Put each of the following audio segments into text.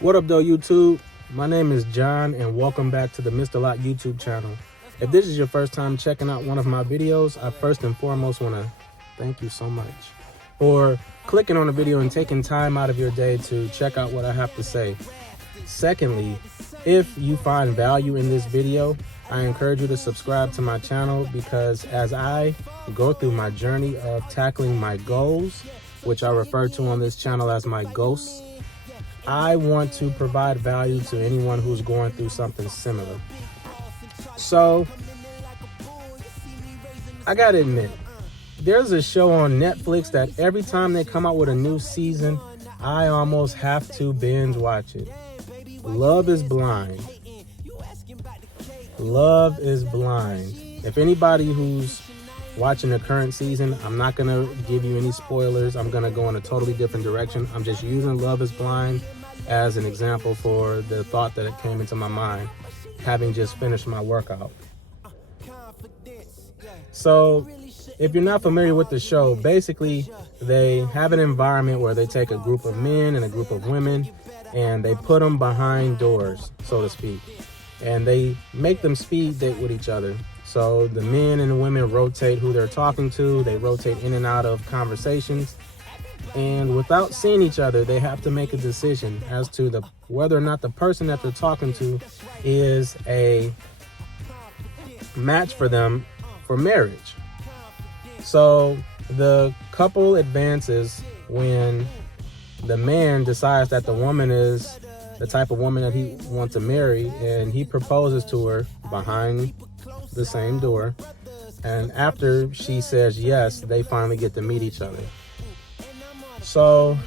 What up though, YouTube? My name is John and welcome back to the Mr. Lot YouTube channel. If this is your first time checking out one of my videos, I first and foremost want to thank you so much for clicking on the video and taking time out of your day to check out what I have to say. Secondly, if you find value in this video, I encourage you to subscribe to my channel because as I go through my journey of tackling my goals, which I refer to on this channel as my ghosts, I want to provide value to anyone who's going through something similar. So, I gotta admit, there's a show on Netflix that every time they come out with a new season, I almost have to binge watch it. Love is Blind. Love is Blind. If anybody who's watching the current season, I'm not gonna give you any spoilers. I'm gonna go in a totally different direction. I'm just using Love is Blind as an example for the thought that it came into my mind, having just finished my workout. So, if you're not familiar with the show, basically they have an environment where they take a group of men and a group of women and they put them behind doors, so to speak, and they make them speed date with each other. So the men and the women rotate who they're talking to, they rotate in and out of conversations, and without seeing each other, they have to make a decision as to whether or not the person that they're talking to is a match for them for marriage. So the couple advances when the man decides that the woman is the type of woman that he wants to marry, and he proposes to her behind the same door. And after she says yes, they finally get to meet each other. So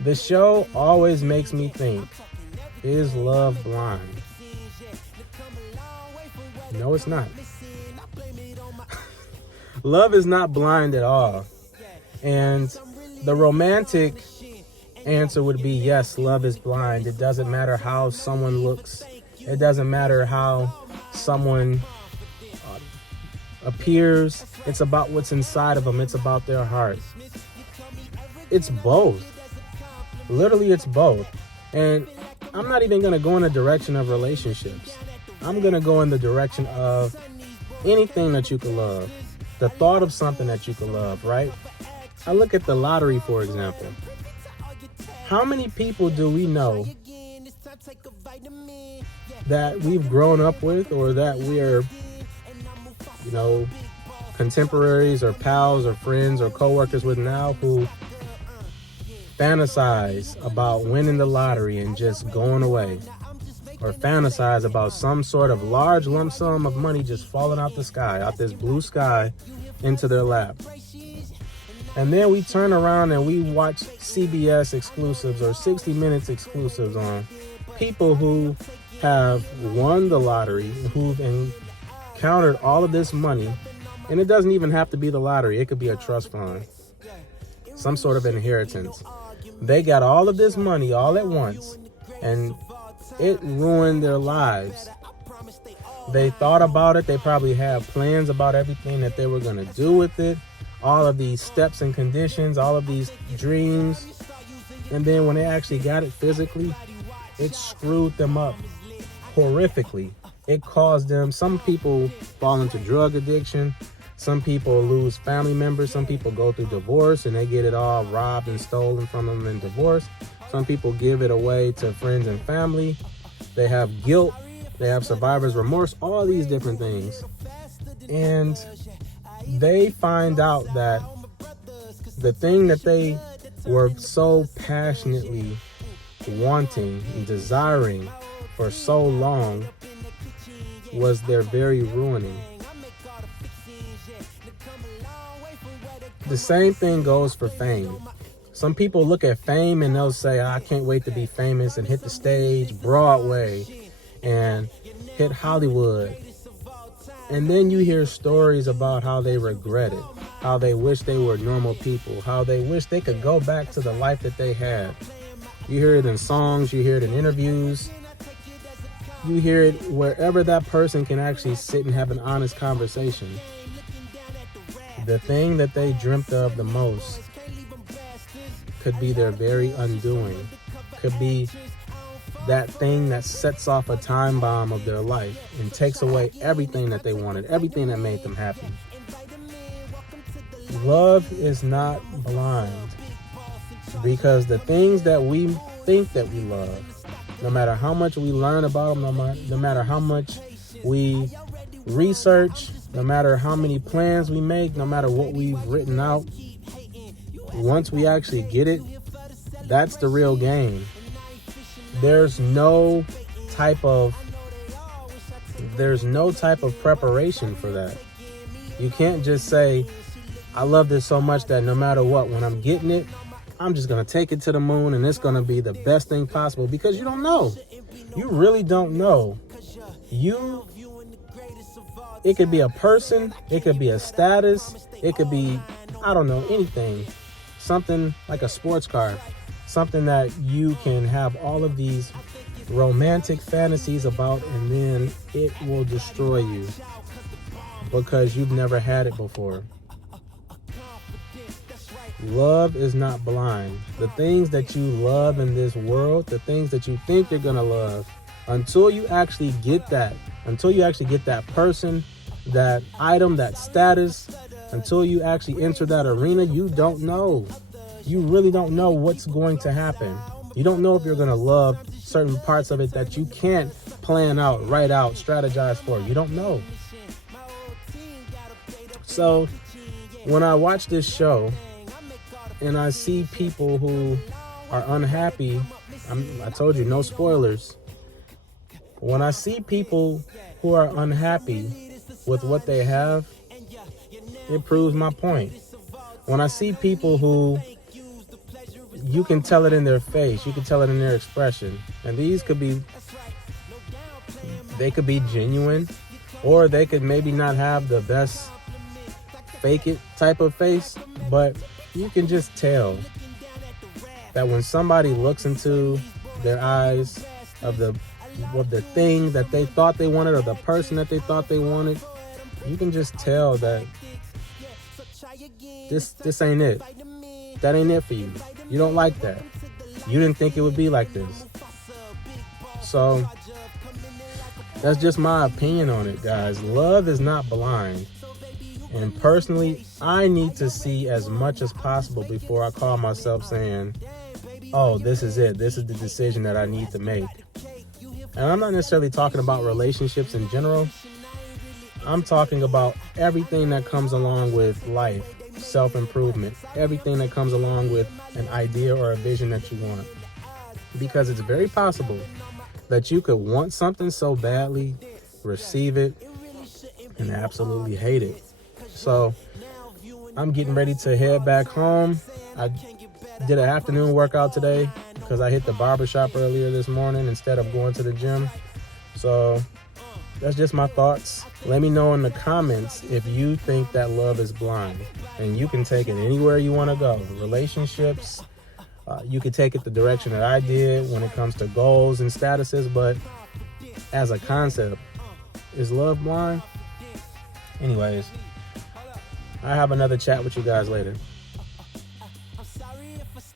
the show always makes me think, is love blind? No, it's not. Love is not blind at all. And the romantic answer would be yes, love is blind. It doesn't matter how someone looks. It doesn't matter how someone appears. It's about what's inside of them. It's about their heart. It's both. Literally, it's both. And I'm not even going to go in the direction of relationships. I'm going to go in the direction of anything that you can love. The thought of something that you can love, right? I look at the lottery, for example. How many people do we know that we've grown up with, or that we're, contemporaries or pals or friends or coworkers with now, who fantasize about winning the lottery and just going away, or fantasize about some sort of large lump sum of money just falling out the sky, out this blue sky, into their lap? And then we turn around and we watch CBS exclusives or 60 Minutes exclusives on people who have won the lottery, who've encountered all of this money. And it doesn't even have to be the lottery. It could be a trust fund, some sort of inheritance. They got all of this money all at once, and it ruined their lives. They thought about it. They probably had plans about everything that they were going to do with it. All of these steps and conditions, all of these dreams. And then when they actually got it physically, it screwed them up horrifically. It caused them, some people fall into drug addiction. Some people lose family members. Some people go through divorce and they get it all robbed and stolen from them in divorce. Some people give it away to friends and family. They have guilt. They have survivor's remorse, all these different things. And they find out that the thing that they were so passionately wanting and desiring for so long was their very ruining. The same thing goes for fame. Some people look at fame and they'll say, I can't wait to be famous and hit the stage, Broadway, and hit Hollywood. And then you hear stories about how they regret it, how they wish they were normal people, how they wish they could go back to the life that they had. You hear it in songs, you hear it in interviews, you hear it wherever that person can actually sit and have an honest conversation. The thing that they dreamt of the most could be their very undoing, could be that thing that sets off a time bomb of their life and takes away everything that they wanted, everything that made them happy. Love is not blind, because the things that we think that we love, no matter how much we learn about them, no matter how much we research, no matter how many plans we make, no matter what we've written out, once we actually get it, that's the real game. There's no type of preparation for that. You can't just say, I love this so much that no matter what, when I'm getting it, I'm just going to take it to the moon and it's going to be the best thing possible, because you don't know. You really don't know. It could be a person, it could be a status, it could be, I don't know, anything. Something like a sports car, something that you can have all of these romantic fantasies about, and then it will destroy you because you've never had it before. Love is not blind. The things that you love in this world, the things that you think you're gonna love, until you actually get that person, that item, that status, until you actually enter that arena, you don't know. You really don't know what's going to happen. You don't know if you're gonna love certain parts of it that you can't plan out, write out, strategize for. You don't know. So when I watch this show and I see people who are unhappy, I told you, no spoilers. When I see people who are unhappy with what they have, it proves my point. When I see people who, you can tell it in their face, you can tell it in their expression, and they could be genuine, or they could maybe not have the best fake it type of face, but you can just tell that when somebody looks into their eyes of the thing that they thought they wanted, or the person that they thought they wanted, you can just tell that this ain't it. That ain't it for you. You don't like that. You didn't think it would be like this. So that's just my opinion on it, guys. Love is not blind. And personally, I need to see as much as possible before I call myself saying, oh, this is it. This is the decision that I need to make. And I'm not necessarily talking about relationships in general. I'm talking about everything that comes along with life, self-improvement, everything that comes along with an idea or a vision that you want. Because it's very possible that you could want something so badly, receive it, and absolutely hate it. So I'm getting ready to head back home. I did an afternoon workout today because I hit the barbershop earlier this morning instead of going to the gym. So that's just my thoughts. Let me know in the comments if you think that love is blind. And you can take it anywhere you want to go. Relationships, you can take it the direction that I did when it comes to goals and statuses. But as a concept, is love blind? Anyways, I have another chat with you guys later.